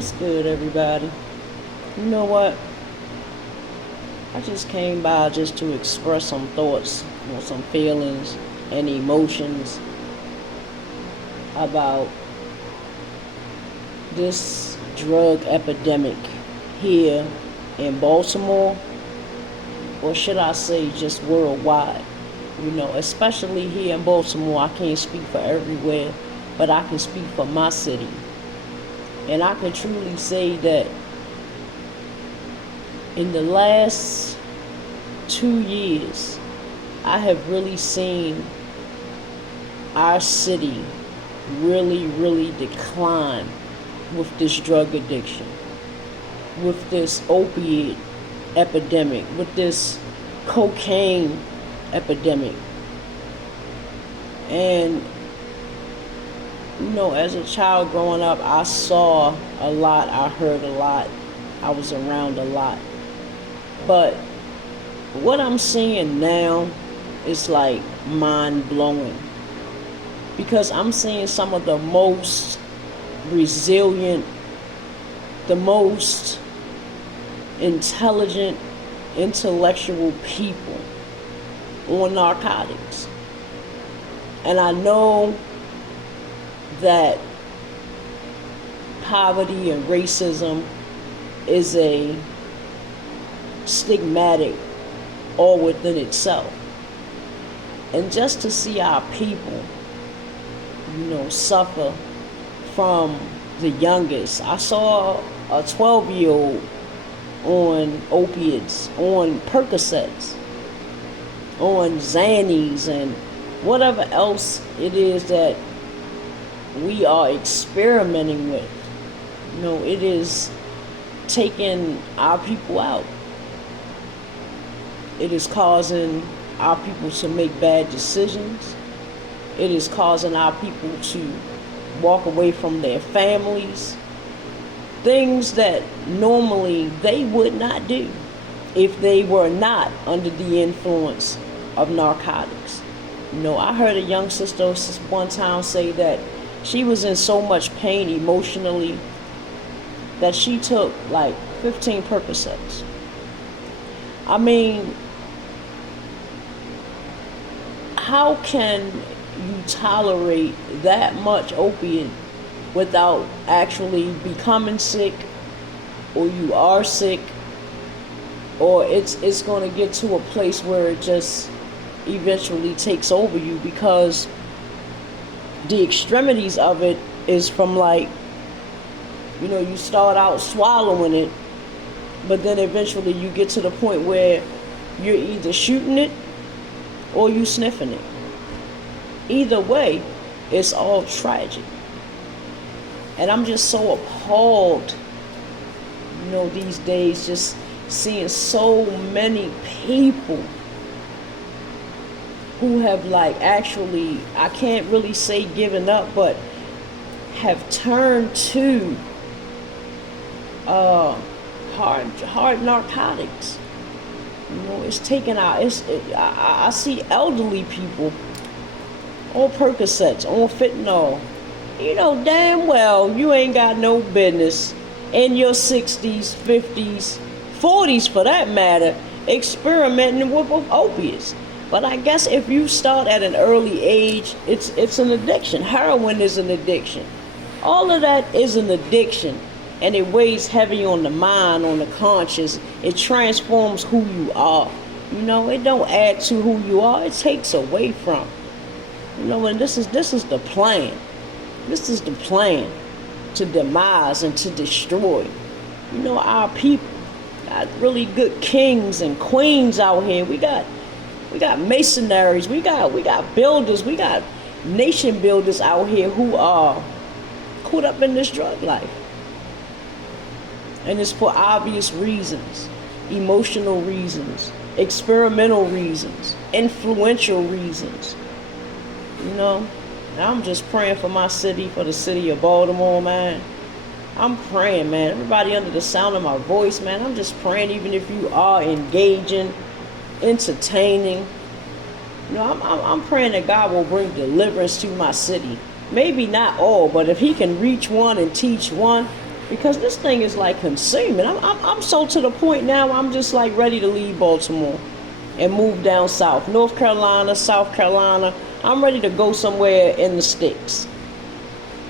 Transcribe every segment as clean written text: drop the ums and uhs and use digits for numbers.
What's good, everybody? You know what? I just came by just to express some thoughts, some feelings and emotions about this drug epidemic here in Baltimore, or should I say just worldwide. Especially here in Baltimore. I can't speak for everywhere, but I can speak for my city. And I can truly say that in the last 2 years, I have really seen our city really decline with this drug addiction, with this opiate epidemic, with this cocaine epidemic. And as a child growing up, I saw a lot, I heard a lot, I was around a lot. But what I'm seeing now is like mind-blowing, because I'm seeing some of the most resilient, the most intelligent, intellectual people on narcotics. And I know that poverty and racism is a stigmatic all within itself. And just to see our people, suffer from the youngest. I saw a 12-year-old on opiates, on Percocets, on Xannies, and whatever else it is that we are experimenting with. It is taking our people out. It is causing our people to make bad decisions. It is causing our people to walk away from their families. Things that normally they would not do if they were not under the influence of narcotics. I heard a young sister one time say that she was in so much pain emotionally that she took like 15 Percocets. I mean, how can you tolerate that much opiate without actually becoming sick, or you are sick, or it's going to get to a place where it just eventually takes over you? Because the extremities of it is from you start out swallowing it, but then eventually you get to the point where you're either shooting it or you sniffing it. Either way, it's all tragic. And I'm just so appalled, these days, just seeing so many people who have actually, I can't really say given up, but have turned to hard narcotics. It's taken out. I see elderly people on Percocets, on fentanyl. Damn well you ain't got no business in your 60s, 50s, 40s for that matter, experimenting with opiates. But I guess if you start at an early age, it's an addiction. Heroin is an addiction. All of that is an addiction, and it weighs heavy on the mind, on the conscience. It transforms who you are. It don't add to who you are. It takes away from. And this is the plan. This is the plan to demise and to destroy. Our people got really good kings and queens out here. We got mercenaries. We got builders. We got nation builders out here who are caught up in this drug life. And it's for obvious reasons, emotional reasons, experimental reasons, influential reasons. I'm just praying for my city, for the city of Baltimore, man. I'm praying, man. Everybody under the sound of my voice, man. I'm just praying, even if you are engaging, entertaining. I'm praying that God will bring deliverance to my city. Maybe not all, but if he can reach one and teach one, because this thing is like consuming. I'm so to the point now, I'm just like ready to leave Baltimore and move down south, North Carolina, South Carolina. I'm ready to go somewhere in the sticks.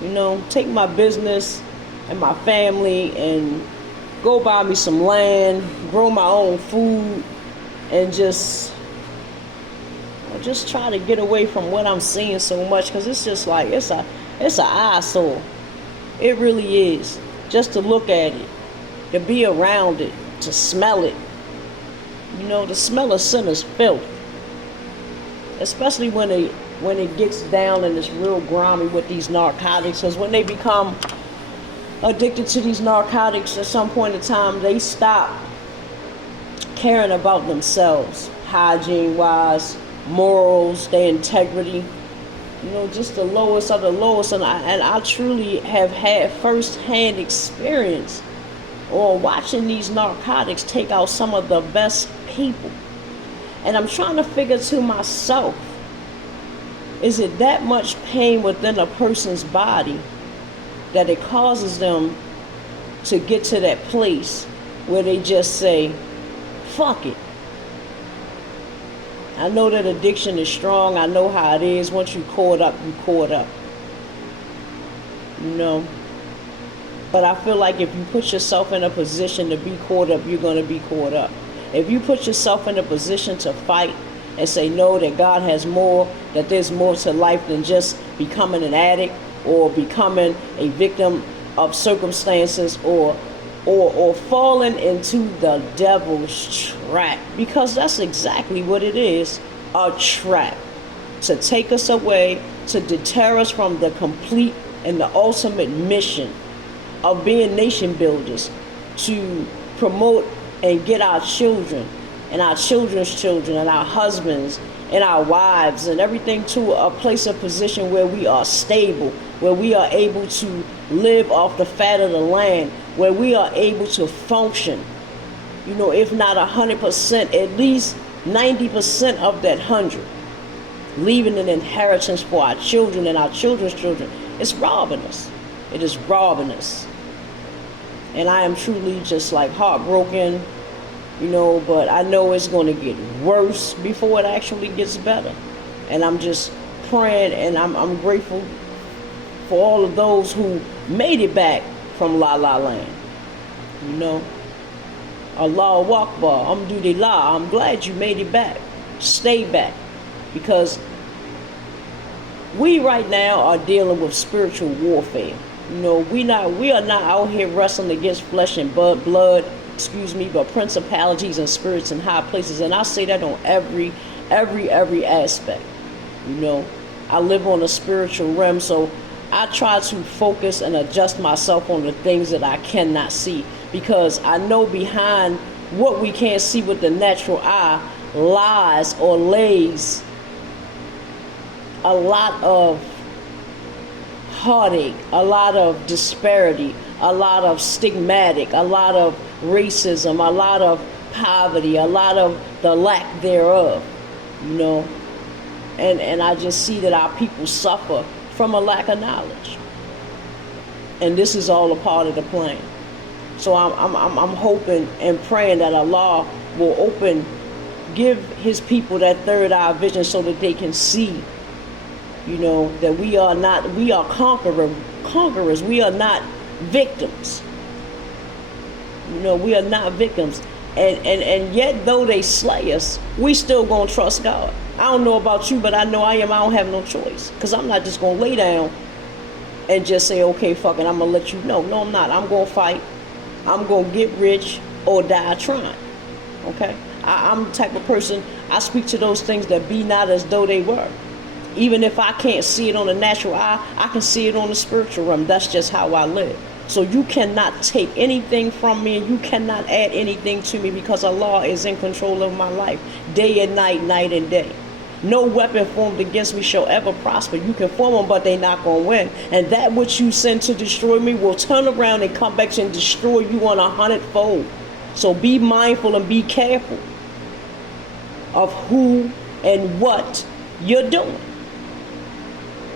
You know, take my business and my family and go buy me some land, grow my own food, and just try to get away from what I'm seeing so much, because it's just like it's a eyesore. It really is. Just to look at it, to be around it, to smell it. You know, the smell of sin is filth. Especially when it gets down and it's real grimy with these narcotics. Because when they become addicted to these narcotics, at some point in time, they stop caring about themselves, hygiene-wise, morals, their integrity. You know, just the lowest of the lowest. And I truly have had first-hand experience on watching these narcotics take out some of the best people. And I'm trying to figure to myself, is it that much pain within a person's body that it causes them to get to that place where they just say, fuck it? I know that addiction is strong. I know how it is. Once you caught up, you caught up. You know? But I feel like if you put yourself in a position to be caught up, you're going to be caught up. If you put yourself in a position to fight and say no, that God has more, that there's more to life than just becoming an addict or becoming a victim of circumstances or falling into the devil's trap, because that's exactly what it is, a trap, to take us away, to deter us from the complete and the ultimate mission of being nation builders, to promote and get our children and our children's children and our husbands and our wives and everything to a place of position where we are stable, where we are able to live off the fat of the land, where we are able to function, you know, if not 100%, at least 90% of that 100, leaving an inheritance for our children and our children's children. It's robbing us. It is robbing us. And I am truly just like heartbroken, you know, but I know it's going to get worse before it actually gets better. And I'm just praying, and I'm grateful for all of those who made it back from La La Land. You know, Allahu Akbar, Alhamdulillah, I'm glad you made it back. Stay back. Because we right now are dealing with spiritual warfare. You know, we are not out here wrestling against flesh and blood, but principalities and spirits in high places. And I say that on every aspect. You know, I live on a spiritual realm, so I try to focus and adjust myself on the things that I cannot see, because I know behind what we can't see with the natural eye lies or lays a lot of heartache, a lot of disparity, a lot of stigmatic, a lot of racism, a lot of poverty, a lot of the lack thereof, you know. And I just see that our people suffer from a lack of knowledge. And this is all a part of the plan. So I'm hoping and praying that Allah will give his people that third eye vision so that they can see, you know, that we are conquerors. We are not victims. You know, we are not victims. And yet, though they slay us, we still gonna trust God. I don't know about you, but I know I am. I don't have no choice, because I'm not just gonna lay down and just say, okay, fuck it, I'm gonna let you know. No, I'm not. I'm gonna fight. I'm gonna get rich or die trying. Okay? I'm the type of person, I speak to those things that be not as though they were. Even if I can't see it on the natural eye, I can see it on the spiritual realm. That's just how I live. So you cannot take anything from me, and you cannot add anything to me, because Allah is in control of my life, day and night, night and day. No weapon formed against me shall ever prosper. You can form them, but they're not going to win. And that which you send to destroy me will turn around and come back and destroy you on 100-fold. So be mindful and be careful of who and what you're doing.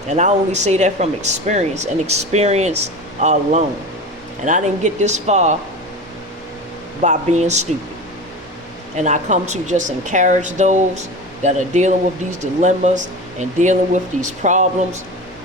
And I only say that from experience, and experience alone. And I didn't get this far by being stupid. And I come to just encourage those that are dealing with these dilemmas and dealing with these problems.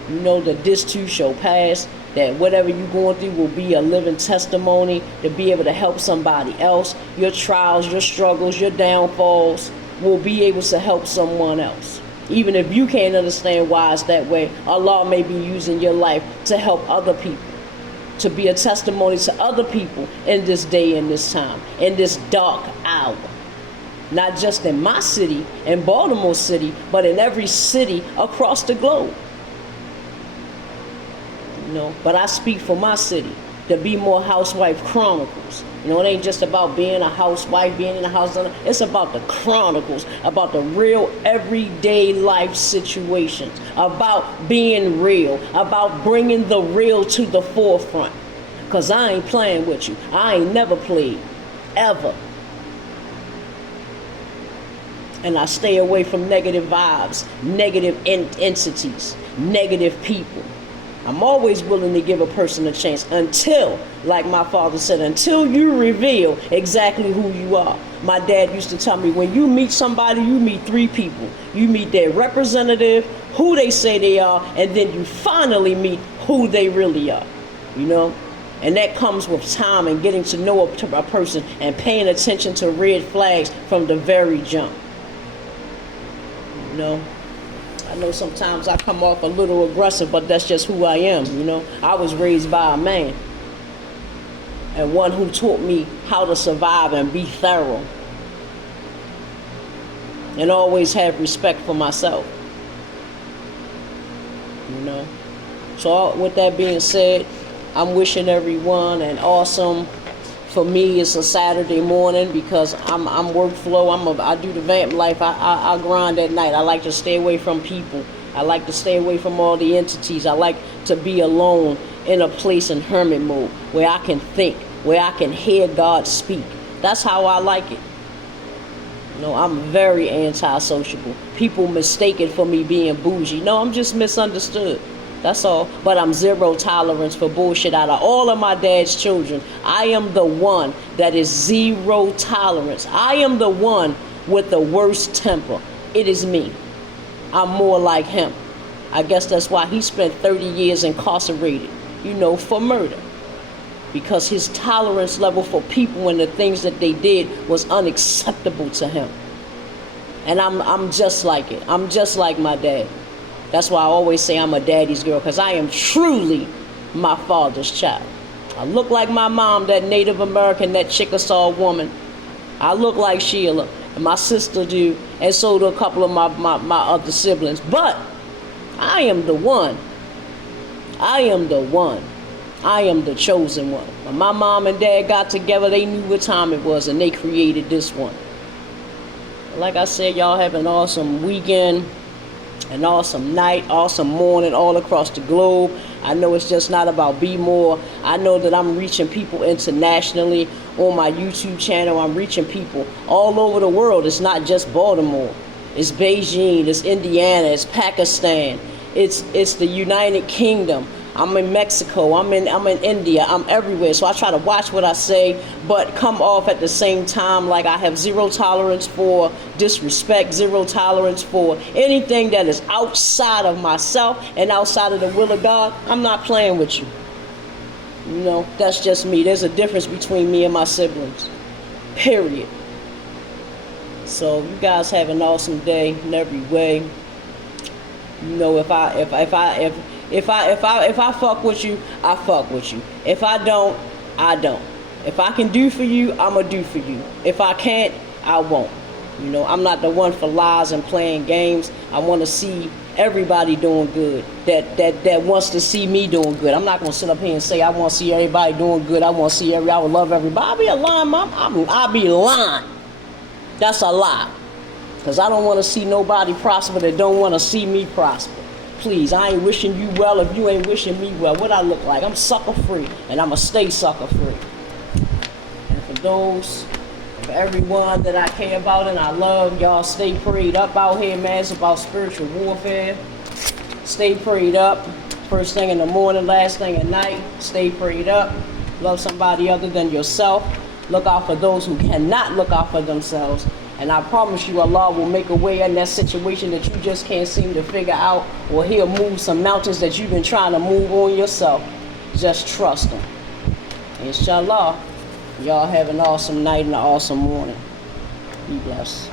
You know that this too shall pass, that whatever you're going through will be a living testimony to be able to help somebody else. Your trials, your struggles, your downfalls will be able to help someone else. Even if you can't understand why it's that way, Allah may be using your life to help other people, to be a testimony to other people in this day and this time, in this dark hour. Not just in my city, in Baltimore City, but in every city across the globe. You know, but I speak for my city, the Be More Housewife Chronicles. You know, it ain't just about being a housewife, being in the house. It's about the chronicles, about the real everyday life situations, about being real, about bringing the real to the forefront. Because I ain't playing with you. I ain't never played, ever. And I stay away from negative vibes, negative entities, negative people. I'm always willing to give a person a chance until, like my father said, until you reveal exactly who you are. My dad used to tell me, when you meet somebody, you meet three people. You meet their representative, who they say they are, and then you finally meet who they really are, you know? And that comes with time and getting to know a person and paying attention to red flags from the very jump. You know, I know sometimes I come off a little aggressive, but that's just who I am, you know. I was raised by a man, and one who taught me how to survive and be thorough, and always have respect for myself, you know. So with that being said, I'm wishing everyone an awesome, for me it's a Saturday morning because I'm workflow. I do the vamp life. I grind at night. I like to stay away from people. I like to stay away from all the entities. I like to be alone in a place in hermit mode where I can think, where I can hear God speak. That's how I like it. You know, I'm very antisociable. People mistake it for me being bougie. No, I'm just misunderstood. That's all. But I'm zero tolerance for bullshit. Out of all of my dad's children, I am the one that is zero tolerance. I am the one with the worst temper. It is me. I'm more like him. I guess that's why he spent 30 years incarcerated, you know, for murder. Because his tolerance level for people and the things that they did was unacceptable to him. And I'm just like it. I'm just like my dad. That's why I always say I'm a daddy's girl, because I am truly my father's child. I look like my mom, that Native American, that Chickasaw woman. I look like Sheila, and my sister do, and so do a couple of my other siblings. But I am the one. I am the one. I am the chosen one. When my mom and dad got together, they knew what time it was, and they created this one. Like I said, y'all have an awesome weekend. An awesome night, awesome morning all across the globe. I know it's just not about Be More. I know that I'm reaching people internationally on my YouTube channel. I'm reaching people all over the world. It's not just Baltimore. It's Beijing, it's Indiana, it's Pakistan, it's the United Kingdom. I'm in Mexico, I'm in India, I'm everywhere. So I try to watch what I say, but come off at the same time like I have zero tolerance for disrespect, zero tolerance for anything that is outside of myself and outside of the will of God. I'm not playing with you. You know, that's just me. There's a difference between me and my siblings. Period. So you guys have an awesome day in every way. You know, if I fuck with you, I fuck with you. If I don't, I don't. If I can do for you, I'ma do for you. If I can't, I won't. You know, I'm not the one for lies and playing games. I want to see everybody doing good. That wants to see me doing good. I'm not gonna sit up here and say I want to see everybody doing good. I want to see I would love everybody. I'll be a lying, Mom. I'll be lying. That's a lie. Because I don't want to see nobody prosper that don't want to see me prosper. Please, I ain't wishing you well if you ain't wishing me well. What I look like? I'm sucker free, and I'ma stay sucker free. And for those, for everyone that I care about and I love, y'all stay prayed up out here, man. It's about spiritual warfare. Stay prayed up. First thing in the morning, last thing at night. Stay prayed up. Love somebody other than yourself. Look out for those who cannot look out for themselves. And I promise you, Allah will make a way in that situation that you just can't seem to figure out, or He'll move some mountains that you've been trying to move on yourself. Just trust Him. Inshallah, y'all have an awesome night and an awesome morning. Be blessed.